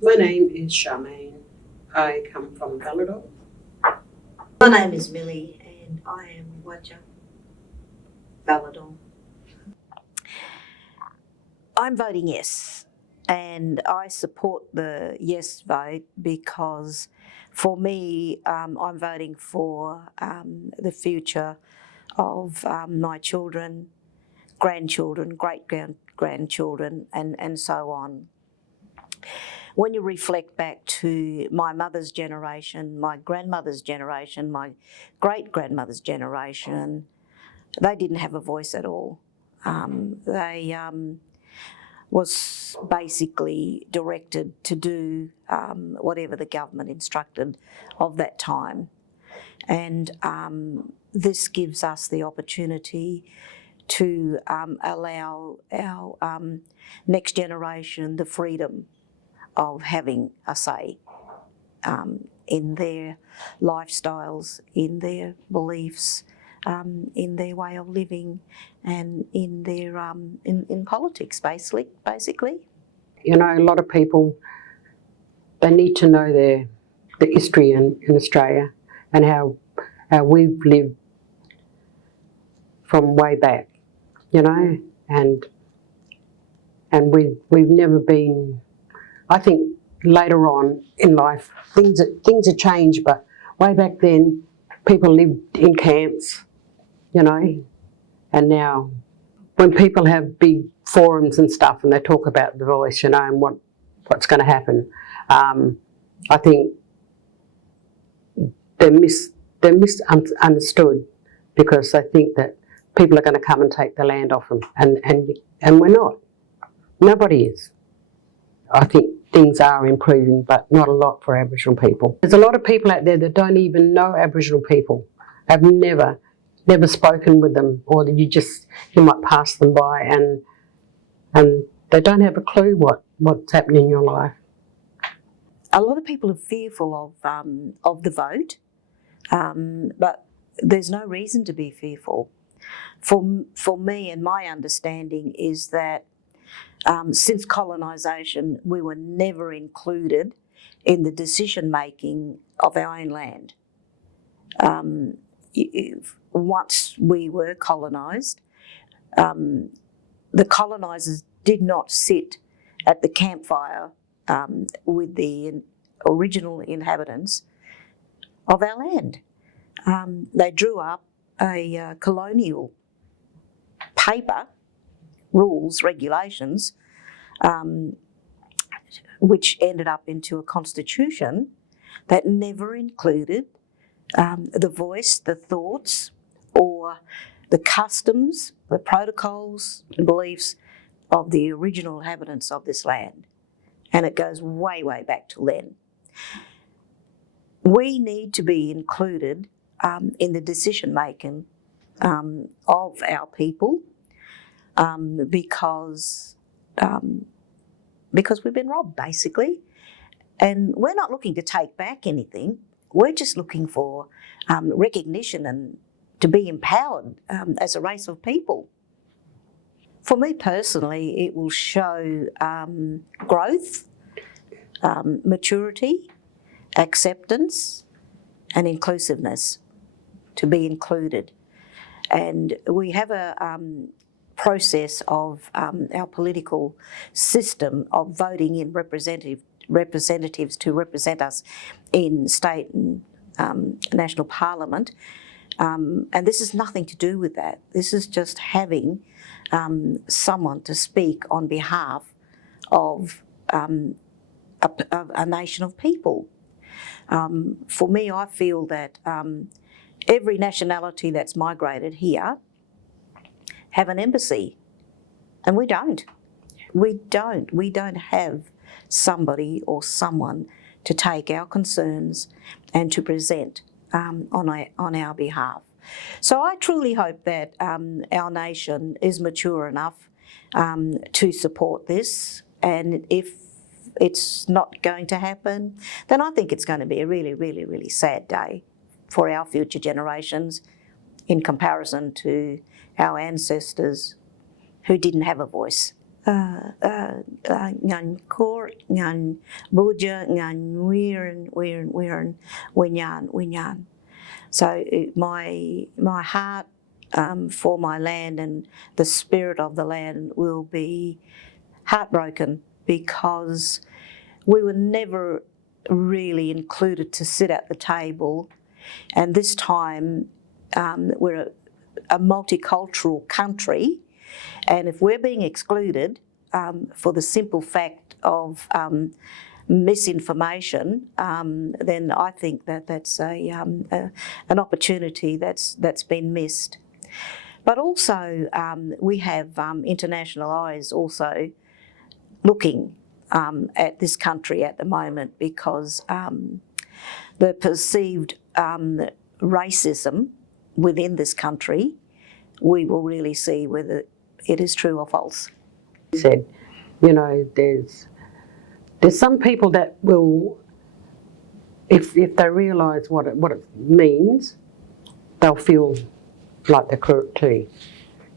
My name is Charmaine. I come from Ballardong. My name is Millie and I am Whadjuk Ballardong. I'm voting yes, and I support the yes vote because for me, I'm voting for the future of my children, grandchildren, great-grandchildren and so on. When you reflect back to my mother's generation, my grandmother's generation, my great-grandmother's generation, they didn't have a voice at all. They was basically directed to do whatever the government instructed of that time. And this gives us the opportunity to allow our next generation the freedom of having a say in their lifestyles, in their beliefs, in their way of living, and in their in politics, basically. You know, a lot of people, they need to know the history in Australia and how we've lived from way back, you know, and we've never been. I think later on in life things have changed, but way back then people lived in camps, you know, and now when people have big forums and stuff and they talk about the voice, you know, and what's going to happen, I think they're misunderstood because they think that people are going to come and take the land off them, and we're not. Nobody is. I think things are improving, but not a lot for Aboriginal people. There's a lot of people out there that don't even know Aboriginal people, have never spoken with them, or you might pass them by and they don't have a clue what's happening in your life. A lot of people are fearful of the vote, but there's no reason to be fearful. For me and my understanding is that since colonisation, we were never included in the decision-making of our own land. Once we were colonised, the colonisers did not sit at the campfire with the original inhabitants of our land. They drew up a colonial paper, rules, regulations, which ended up into a constitution that never included the voice, the thoughts, or the customs, the protocols and beliefs of the original inhabitants of this land. And it goes way, way back to then. We need to be included in the decision-making of our people because we've been robbed, basically. And we're not looking to take back anything. We're just looking for recognition and to be empowered as a race of people. For me personally, it will show growth, maturity, acceptance and inclusiveness, to be included. And we have a process of our political system of voting in representatives to represent us in state and national parliament. And this is nothing to do with that. This is just having someone to speak on behalf of a nation of people. For me, I feel that every nationality that's migrated here have an embassy, and we don't. We don't have somebody or someone to take our concerns and to present on our behalf. So I truly hope that our nation is mature enough to support this, and if it's not going to happen, then I think it's going to be a really, really, really sad day for our future generations in comparison to our ancestors who didn't have a voice ngan Koort, ngan Boodja, ngan Wiran, Winyan. So my heart for my land and the spirit of the land will be heartbroken because we were never really included to sit at the table, and this time we're a multicultural country, and if we're being excluded for the simple fact of misinformation, then I think that's an opportunity that's been missed. But also we have international eyes also looking at this country at the moment because the perceived racism within this country, we will really see whether it is true or false. Said, you know, there's some people that will, if they realise what it means, they'll feel like they're Koort too,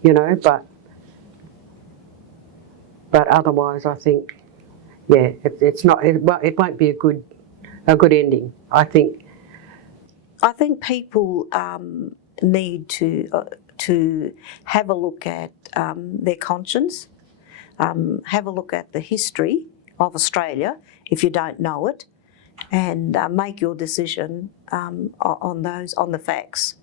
you know. But otherwise, I think, yeah, it's not. It won't be a good ending. I think people need to have a look at their conscience, have a look at the history of Australia if you don't know it, and make your decision on the facts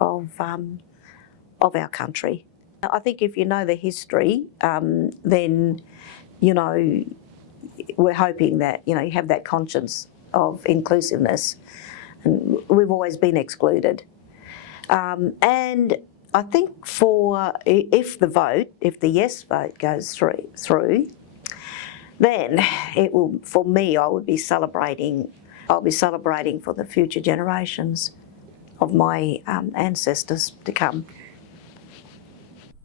of our country. I think if you know the history, then you know we're hoping that you have that conscience of inclusiveness, and we've always been excluded. And I think if the yes vote goes through, then it will, for me, I would be celebrating. I'll be celebrating for the future generations of my ancestors to come.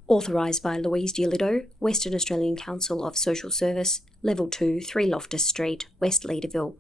Authorised by Louise Giulido, Western Australian Council of Social Service, Level 2, 3 Loftus Street, West Leederville.